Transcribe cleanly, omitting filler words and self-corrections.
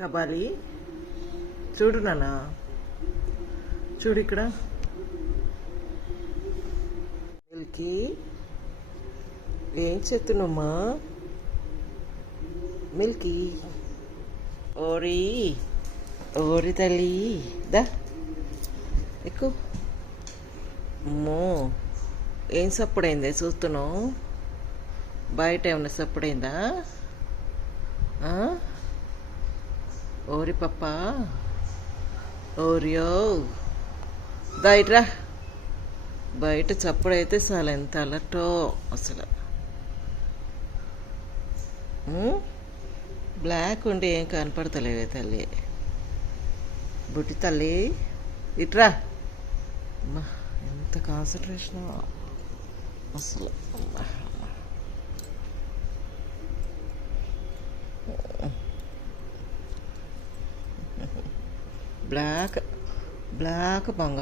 కబాలి చూడు నాన్న, చూడు ఇక్కడ. మిల్కీ ఏం చేస్తున్నామ్మా? మిల్కీ ఓరి ఓరి తల్లి దా ఎక్కువ. అమ్మో ఏం సప్పుడైందే చూస్తున్నావు? బయట ఏమన్నా సప్పుడైందా? ఓరి పప్ప ఓరియో బయటరా. బయట చప్పుడైతే చాలా ఎంత అలర్టో అసలు. బ్లాక్ ఉండి ఏం కనపడతలేవే తల్లి. బుట్టి తల్లి ఇట్రా. అమ్మా ఎంత కాన్సన్ట్రేషన్ అసలు. బ్లాక్ బ్లాక్ బంగారు